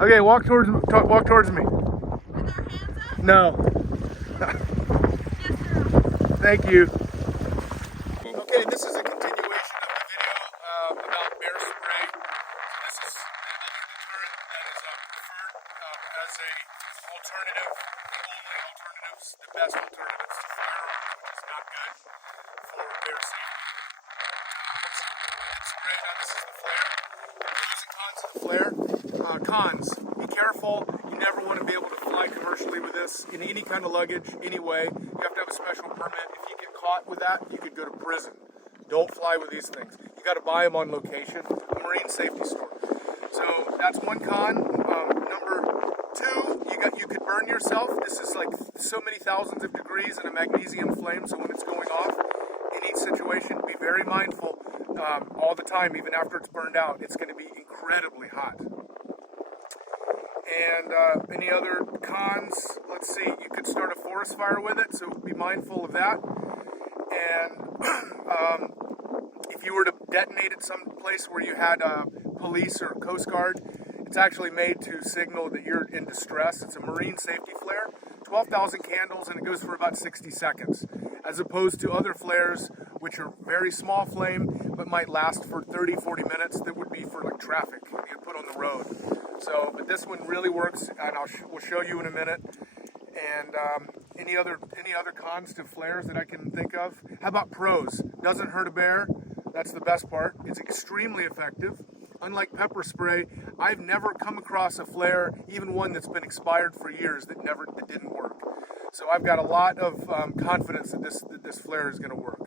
Okay, walk towards me. Walk towards me. With our hands up? No. Yes, sir. Thank you. Okay, this is a continuation of the video about bear spray. So this is another deterrent that is preferred as a alternative, the only alternatives, the best alternatives to firearms, which is not good for bear safety. It's spray. Now this is the flare. Pros and cons of the flare. Cons: be careful. You never want to be able to fly commercially with this in any kind of luggage, anyway. You have to have a special permit. If you get caught with that, you could go to prison. Don't fly with these things. You got to buy them on location, a marine safety store. So that's one con. Number two, you could burn yourself. This is like so many thousands of degrees in a magnesium flame. So when it's going off, in each situation, be very mindful all the time, even after it's burned out. It's going to be incredibly hot. And any other cons? Let's see. You could start a forest fire with it, so be mindful of that. And if you were to detonate it someplace where you had police or Coast Guard, it's actually made to signal that you're in distress. It's a marine safety flare. 12,000 candles, and it goes for about 60 seconds, as opposed to other flares, which are very small flame, but might last for 30, 40 minutes. That would be for like traffic you put on the road. So, but this one really works, and we'll show you in a minute. And any other cons to flares that I can think of? How about pros? Doesn't hurt a bear. That's the best part. It's extremely effective. Unlike pepper spray, I've never come across a flare, even one that's been expired for years, that didn't work. So I've got a lot of confidence that this flare is going to work.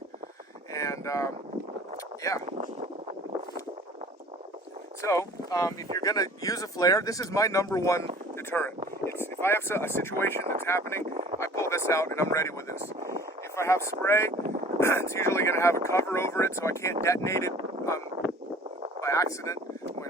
And yeah. So if you're going to use a flare, this is my number one deterrent. If I have a situation that's happening, I pull this out and I'm ready with this. If I have spray, it's usually going to have a cover over it, so I can't detonate it by accident.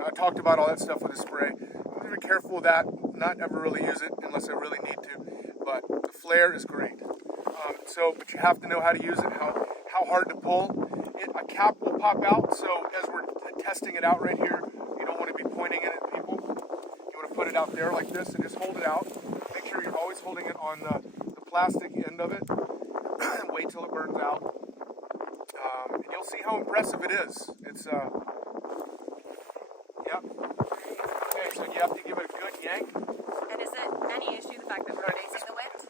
I talked about all that stuff with the spray. I'm very careful with that, not ever really use it unless I really need to. But the flare is great. But you have to know how to use it, how hard to pull. A cap will pop out, so as we're testing it out right here, you don't want to be pointing it at people. You want to put it out there like this and just hold it out. Make sure you're always holding it on the plastic end of it. And wait till it burns out. And you'll see how impressive it is. It's, yep. Okay, so you have to give it a good yank. And is it any issue, the fact that we're facing the wind?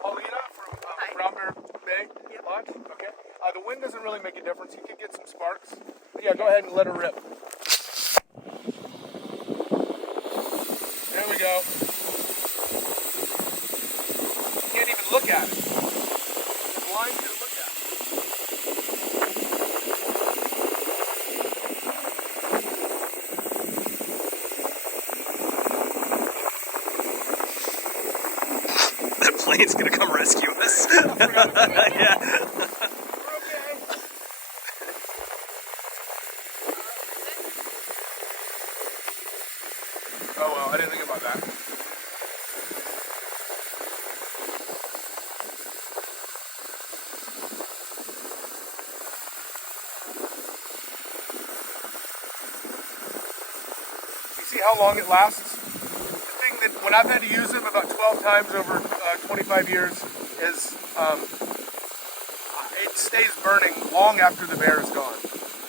Paulina from Brown Bear Bay Lodge? Okay. The wind doesn't really make a difference. You could get some sparks. But yeah, go ahead and let her rip. There we go. You can't even look at it. It's blind to look at it. That plane's gonna come rescue us. Yeah. Oh well, I didn't think about that. You see how long it lasts? The thing that, when I've had to use them about 12 times over 25 years, is it stays burning long after the bear is gone.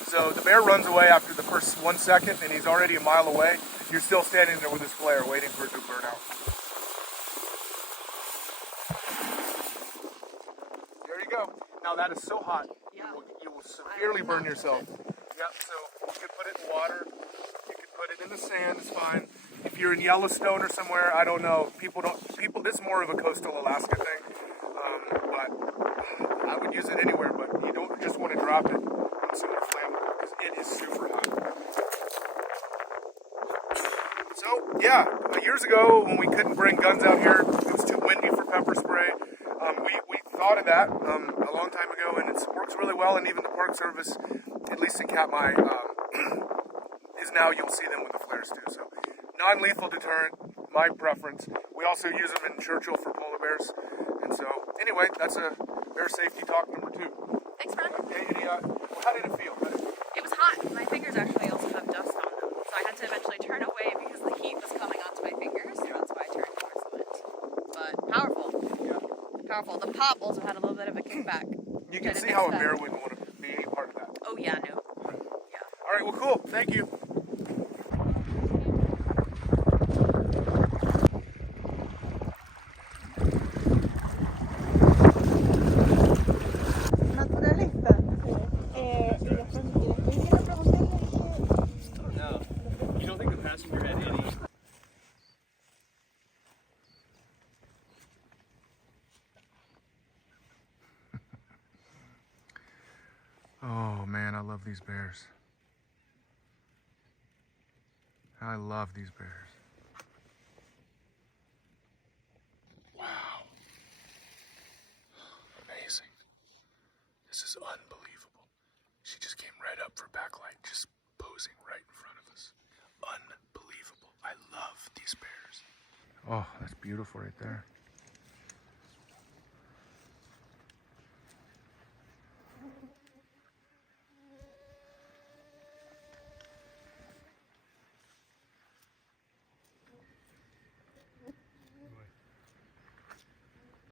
So the bear runs away after the first 1 second, and he's already a mile away. You're still standing there with this flare waiting for it to burn out. There you go. Now that is so hot, you will severely burn yourself. Yep, so you could put it in water, you could put it in the sand, it's fine. If you're in Yellowstone or somewhere, I don't know, this is more of a coastal Alaska thing, but I would use it anywhere, but you don't just want to drop it on somewhere flammable, because it is super hot. So, yeah, years ago when we couldn't bring guns out here, it was too windy for pepper spray, we thought of that a long time ago, and it works really well, and even the Park Service, at least in Katmai, is now, you'll see them with the flares too. So, non-lethal deterrent, my preference. We also use them in Churchill for polar bears, and so, anyway, that's a bear safety talk number 2. Thanks, Brad. Okay, how did it feel? It was hot. My fingers actually also have dust on them, so I had to eventually turn away because the heat was coming onto powerful. The pop also had a little bit of a kickback. You can Didn't see how a expect. bear wouldn't want to be any part of that. Oh yeah, no. Yeah. All right, well, cool. Thank you. Naturalista. Y después quiero preguntarle que No. You don't think the passenger had any? Oh man, I love these bears. I love these bears. Wow. Amazing. This is unbelievable. She just came right up for backlight, just posing right in front of us. Unbelievable. I love these bears. Oh, that's beautiful right there.